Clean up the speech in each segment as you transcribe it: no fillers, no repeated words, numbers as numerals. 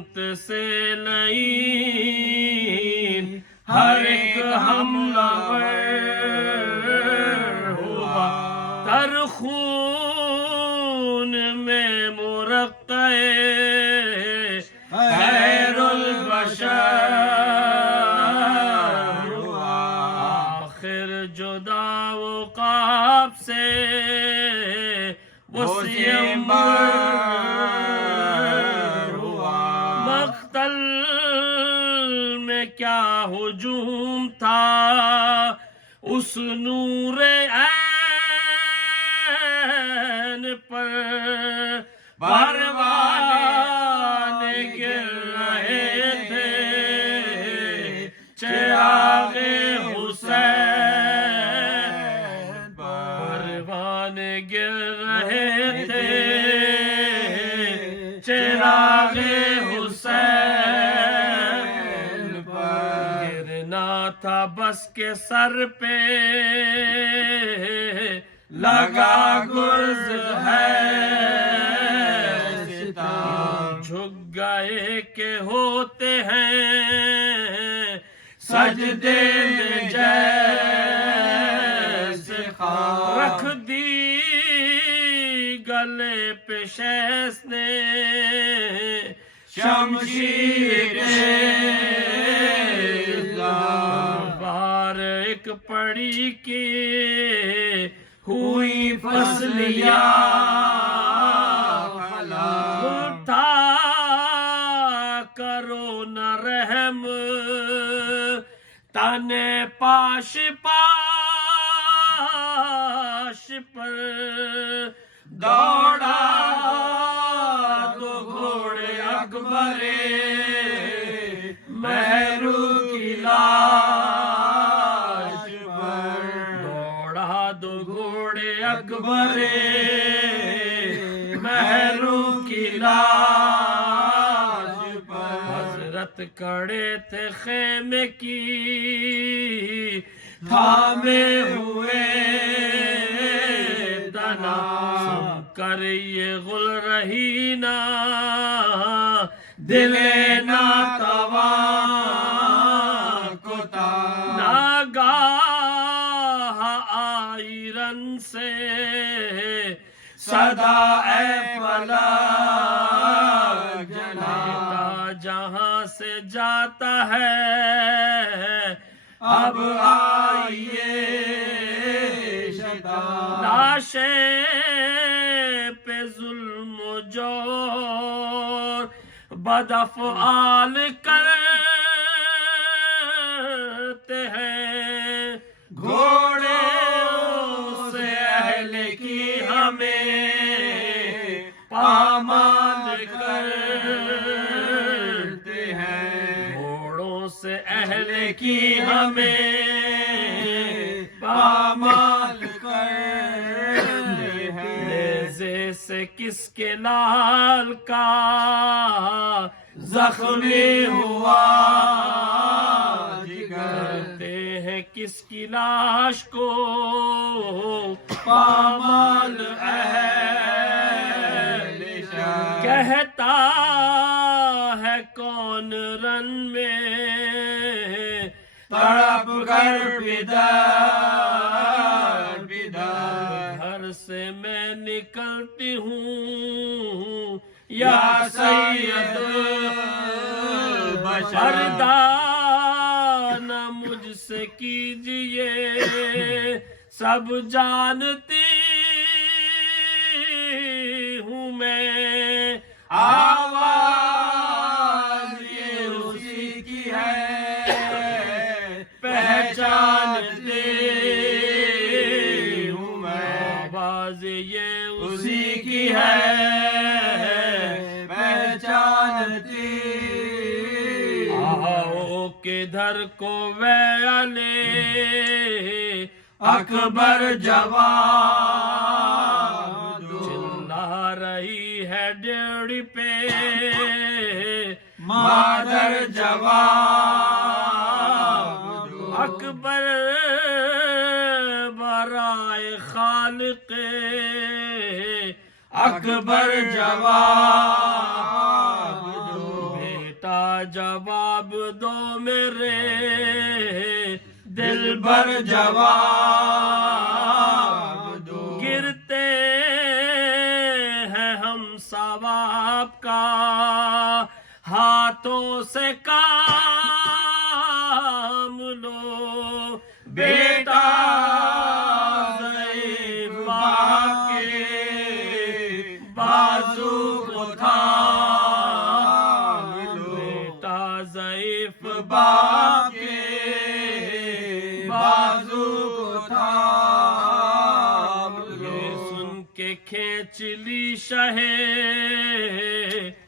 سمت سے لعین ہر ایک حملہ ہوا تر خون میں مرقع خیر البشر ہوا آخر جدا وقاب سے مقتل میں کیا ہجوم تھا اس نور عین پر پروان گر رہے تھے چراغ حسین پروان گر رہے تھے چراغ حسین گرنا تھا بس کے سر پہ لگا گرز ہے ستم جھک گئے کہ ہوتے ہیں سجدے میں جیسے خاک رکھ دی گلے پہ شیس نے شمشیر بار ایک پڑی کی ہوئی فصلیاں تھا کرو نہ رحم تن پاش پاش پر دوڑا دو گھوڑے اکبر مہرو کی لاش پر دوڑا دو گھوڑے اکبر مہرو کی لاش پر حضرت کھڑے تھے خیمے کی تھامے ہوئے کر یہ غل رہی نا دل ناتوان کو ناگاہ آئی رن سے صدا اے فلک جلاتا جہاں سے جاتا ہے اب آئیے لاشیں پہ ظلم و جور بدافعال کرتے ہیں گھوڑے سے اہل کی ہمیں پامال کرتے ہیں گھوڑوں سے اہل کی ہمیں پامال سے کس کے لال کا زخمی ہوا کرتے ہیں کس کی لاش کو پامال اہل کہتا ہے کون رن میں تڑپ کر گھر سے میں نکلتی ہوں یا سید پردہ مجھ سے کیجئے سب جانتی ہوں میں آواز یہ اسی کی ہے پہچانتے ہوں میں آواز یہ اسی کی ہے پہچانتی آؤ کدھر کو ویلے اکبر جوان چلا رہی ہے ڈیوڑی پہ مادر جوان اکبر برائے خالق اکبر جوان بے جواب دو میرے دلبر جواب دو، گرتے ہیں ہم ثواب کا ہاتھوں سے کام لو، بیٹا ضعیف باپ کے بازو کو تھام لو، بیٹا ضعیف باپ کے بازو کو تھام لو، سن کے کھینچ لی شہ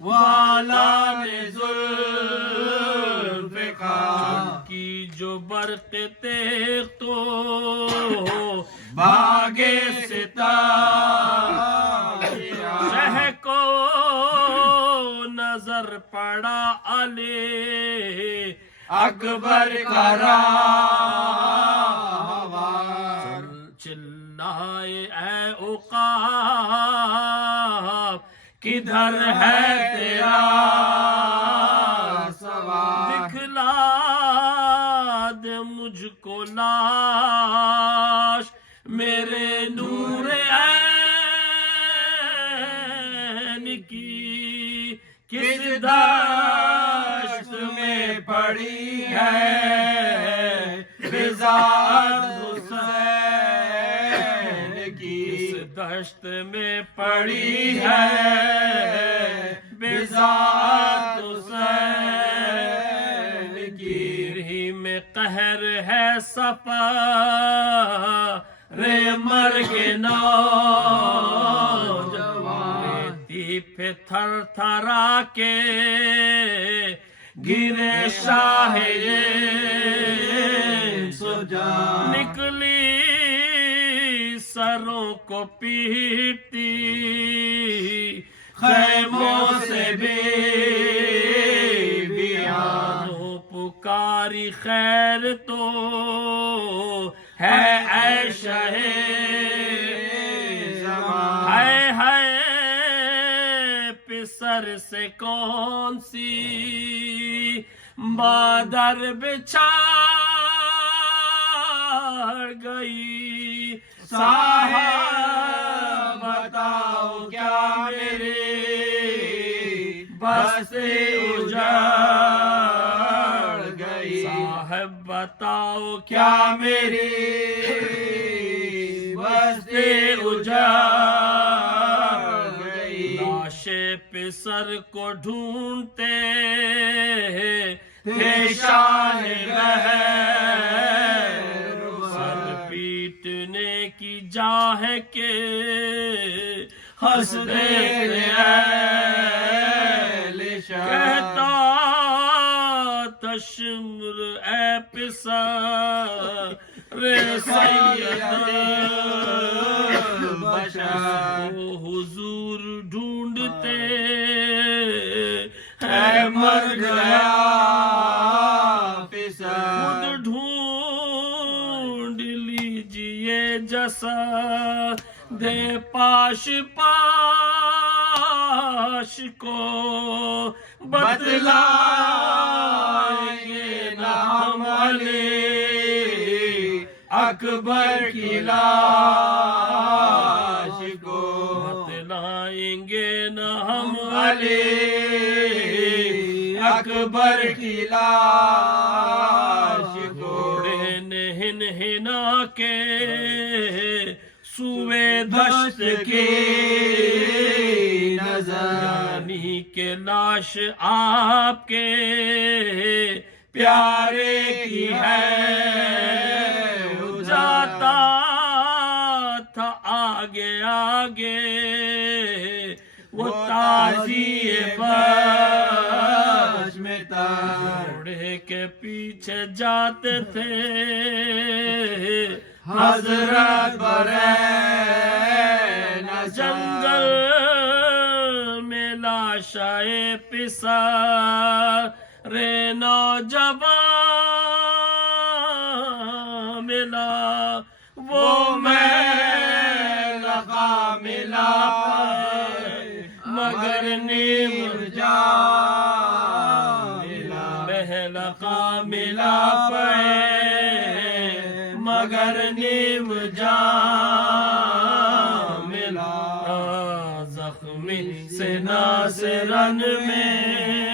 والا نے زلف کا، کی جو برق تیغ تو بھاگے ستارہ، شہ کو نظر پڑا علی اکبر کا راہوار، چلائے اے عقاب کدھر ہے تیرا سوار، دکھلا دے مجھ کو لاش میرے نور عین کی کس دشت میں پڑی ہے رضاعت حسین کی، کس دشت میں پڑی ہے رضاعت حسین کی، رہی میں قہر ہے سفر مرگ نوجوان، ریتی پہ تھر تھرا کے گرے شاہ سجا، نکلی سروں کو پیٹتی خیموں سے بیانوں پکاری خیر تو ہے اے شہ زمان، ہائے ہائے پسر سے کون سی بادر بچھاڑ گئی، صاحب بتاؤ کیا میرے بستے اجڑ گئی، صاحب بتاؤ کیا میری بستے اجڑ گئی، لاش پسر کو ڈھونڈتے تھے شان بہر، سر پیٹنے کی جاہ کے ہنستے اہل شہر، کہتا تشمر اے پسر سید بشر، وہ حضور ڈھونڈتے اے مر گیا پسر، خود ڈھونڈ لیجئے جسد دے پاش پاش کو بتلائیں گے نہ ہم علی اکبر کی لاش کو، بتلائیں گے نہ ہم علی اکبر کی لاش کو، گھوڑے نے ہنا کے سوئے دشت کی نظر، یعنی کہ لاش آپ کے پیارے کی ہے جاتا تھا آگے آگے وہ تازی بش میں تر، گھوڑے کے پیچھے جاتے تھے حضرت برے جنگل میں لاشائے پسر نوجوان ملا وہ میں لقا ملا مگر نیم جا لقا ملا پائے مگر نیم جان ملا زخمی سے ناصرن میں